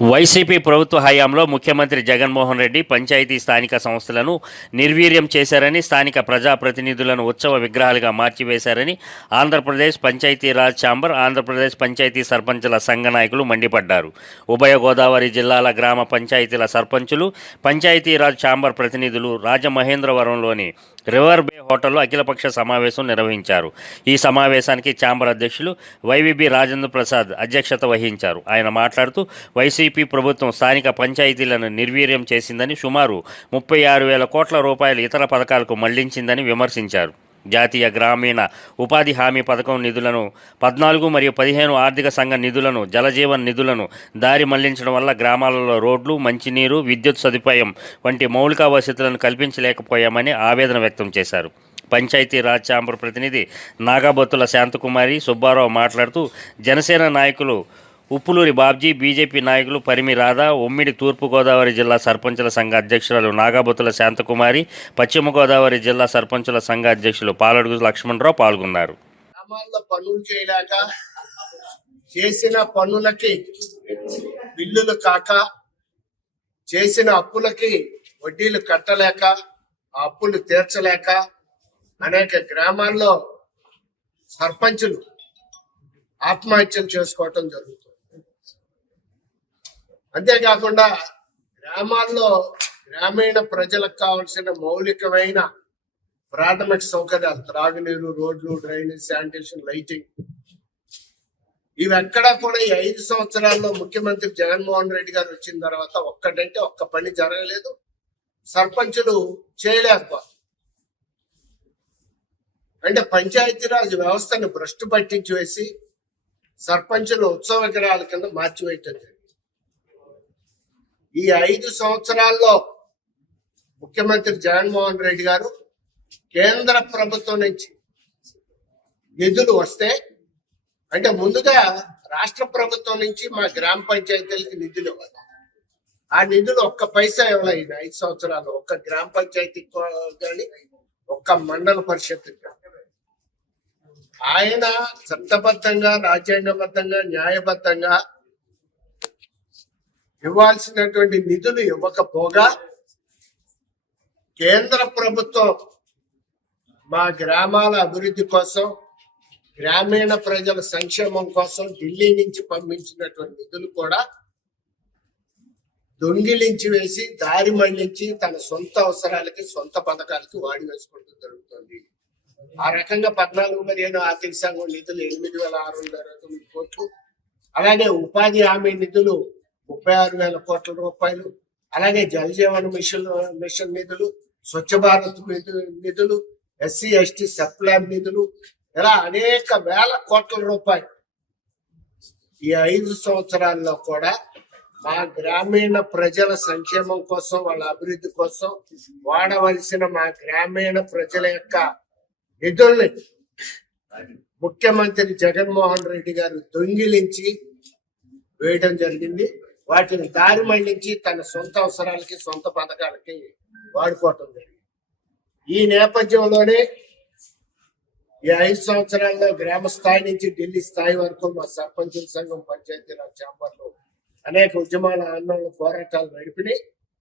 YCP ప్రభుత్వ హయాంలో ముఖ్యమంత్రి జగన్మోహన్ రెడ్డి పంచాయతీ స్థానిక సంస్థలను నిర్వీర్యం చేశారని స్థానిక ప్రజాప్రతినిధులను ఉత్సవ విగ్రహాలుగా మార్చివేశారని ఆంధ్రప్రదేశ్ పంచాయతీరాజ్ ఛాంబర్ ఆంధ్రప్రదేశ్ పంచాయతీ సర్పంచుల సంఘ నాయకులు మండిపడ్డారు. ఉభయ గోదావరి జిల్లాల గ్రామ పంచాయతీల సర్పంచులు పంచాయతీరాజ్ ఛాంబర్ ప్రతినిధులు రాజమహేంద్రవరంలోని రివర్ బే హోటల్లో అఖిలపక్ష సమావేశం నిర్వహించారు. ఈ సమావేశానికి ఛాంబర్ అధ్యక్షులు వైవిబి రాజేంద్ర ప్రసాద్ అధ్యక్షత వహించారు. ఆయన మాట్లాడుతూ వైసీపీ ప్రభుత్వం స్థానిక పంచాయతీలను నిర్వీర్యం చేసిందని సుమారు ముప్పై ఆరు వేల కోట్ల రూపాయలు ఇతర పథకాలకు మళ్ళించిందని విమర్శించారు. జాతీయ గ్రామీణ ఉపాధి హామీ పథకం నిధులను పద్నాలుగు మరియు పదిహేను ఆర్థిక సంఘ నిధులను జలజీవన్ నిధులను దారి మళ్ళించడం వల్ల గ్రామాలలో రోడ్లు మంచినీరు విద్యుత్ సదుపాయం వంటి మౌలిక వసతులను కల్పించలేకపోయామని ఆవేదన వ్యక్తం చేశారు. పంచాయతీ రాజ్ ఛాంబర్ ప్రతినిధి నాగాబొత్తుల శాంతకుమారి సుబ్బారావు మాట్లాడుతూ జనసేన నాయకులు ఉప్పులూరి బాబ్జీ బీజేపీ నాయకులు పరిమి రాధా ఉమ్మిడి తూర్పుగోదావరి జిల్లా సర్పంచుల సంఘ అధ్యక్షురాలు నాగాబొత్తుల శాంతకుమారి పశ్చిమ గోదావరి జిల్లా సర్పంచుల సంఘ అధ్యక్షులు పాలడుగు లక్ష్మణరావు పాల్గొన్నారు. పనులు చేయలేక చేసిన పనులకి బిల్లులు కాక చేసిన అప్పులకి వడ్డీలు కట్టలేక ఆ అప్పులు తీర్చలేక అనేక గ్రామాల్లో సర్పంచులు ఆత్మహత్యలు చేసుకోవటం జరుగుతుంది. అంతేకాకుండా గ్రామాల్లో గ్రామీణ ప్రజలకు కావాల్సిన మౌలికమైన ప్రాథమిక సౌకర్యాలు త్రాగునీరు రోడ్లు డ్రైనేజ్ శానిటేషన్ లైటింగ్. ఇవి ఎక్కడా కూడా ఈ ఐదు సంవత్సరాల్లో ముఖ్యమంత్రి జగన్మోహన్ రెడ్డి గారు వచ్చిన తర్వాత ఒక్కటంటే ఒక్క పని జరగలేదు. సర్పంచులు చేయలేకపోతారు అంటే పంచాయతీరాజ్ వ్యవస్థను భ్రష్టు పట్టించి వేసి సర్పంచులు ఉత్సవ విగ్రహాల కింద మార్చివేయటం జరిగింది. ఈ ఐదు సంవత్సరాల్లో ముఖ్యమంత్రి జగన్మోహన్ రెడ్డి గారు కేంద్ర ప్రభుత్వం నుంచి నిధులు వస్తే అంటే ముందుగా రాష్ట్ర ప్రభుత్వం నుంచి మా గ్రామ పంచాయతీలకి నిధులు ఇవ్వాలి. ఆ నిధులు ఒక్క పైసా ఇవ్వలేదు ఐదు సంవత్సరాలు ఒక్క గ్రామ పంచాయతీ కానీ ఒక్క మండల పరిషత్ ఆయన చట్టబద్ధంగా రాజ్యాంగబద్ధంగా న్యాయబద్ధంగా ఇవ్వాల్సినటువంటి నిధులు ఇవ్వకపోగా కేంద్ర ప్రభుత్వం మా గ్రామాల అభివృద్ధి కోసం గ్రామీణ ప్రజల సంక్షేమం కోసం ఢిల్లీ నుంచి పంపించినటువంటి నిధులు కూడా దొంగిలించి వేసి దారి మళ్ళించి తన సొంత అవసరాలకి సొంత పథకాలకి వాడి వేసుకుంటూ జరుగుతుంది. ఆ రకంగా పద్నాలుగు పదిహేను ఆర్థిక సంఘం నిధులు ఎనిమిది వేల ఆరు వందల అరవై తొమ్మిది కోట్లు. అలాగే ఉపాధి హామీ నిధులు ముప్పై ఆరు వేల కోట్ల రూపాయలు అలాగే జలజీవన జీవన్ మిషన్ మిషన్ నిధులు స్వచ్ఛ భారత్ నిధులు ఎస్సీ ఎస్టీ సప్లాన్ నిధులు ఇలా అనేక వేల కోట్ల రూపాయలు. ఈ ఐదు సంవత్సరాల్లో కూడా మా గ్రామీణ ప్రజల సంక్షేమం కోసం వాళ్ళ అభివృద్ధి కోసం వాడవలసిన మా గ్రామీణ ప్రజల యొక్క నిధుల్ని ముఖ్యమంత్రి జగన్మోహన్ రెడ్డి గారు దొంగిలించి వేయడం జరిగింది. వాటిని దారి మళ్ళించి తన సొంత అవసరాలకి సొంత పథకాలకి వాడుకోవటం జరిగింది. ఈ నేపథ్యంలోనే ఈ ఐదు సంవత్సరాల్లో గ్రామ స్థాయి నుంచి ఢిల్లీ స్థాయి వరకు మా సర్పంచుల సంఘం పంచాయతీరాజ్ ఛాంబర్లో అనేక ఉద్యమాల ఆందోళన పోరాటాలు నడిపినాయి.